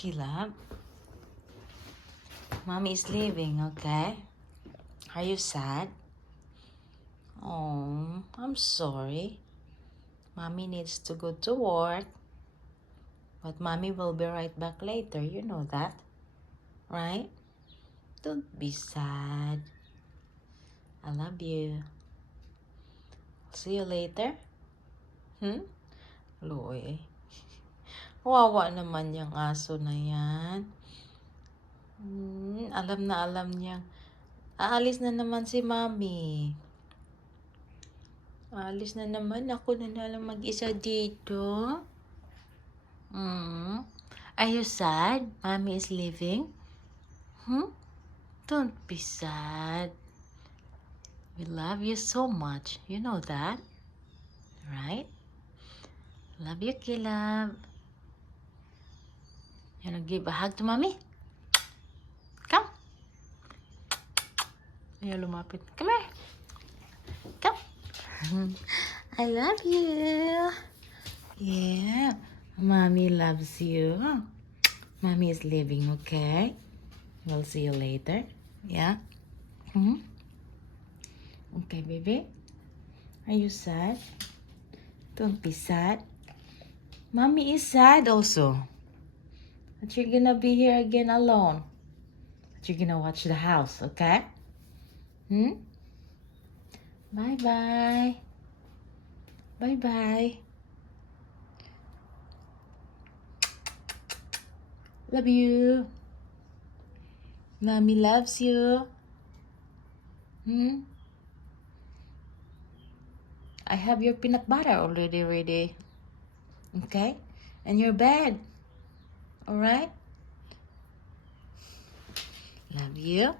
Caleb, Mommy is leaving, okay? Are you sad? Oh, I'm sorry. Mommy needs to go to work. But Mommy will be right back later. You know that, right? Don't be sad. I love you. See you later. Loy. Wawa naman yung aso na yan. Alam na alam niya. Aalis na naman si Mommy. Aalis na naman. Ako na lang mag-isa dito. Are you sad? Mommy is leaving? Don't be sad. We love you so much. You know that, right? Love you, Caleb. You wanna give a hug to Mommy? Come. Ayaw lumapit. Come here. Come. I love you. Yeah. Mommy loves you. Mommy is leaving, okay? We'll see you later. Yeah? Okay, baby? Are you sad? Don't be sad. Mommy is sad also. But you're gonna be here again alone. But you're gonna watch the house, okay? Bye-bye. Bye-bye. Love you. Mommy loves you. I have your peanut butter already ready. Okay? And your bed. Alright? Love you.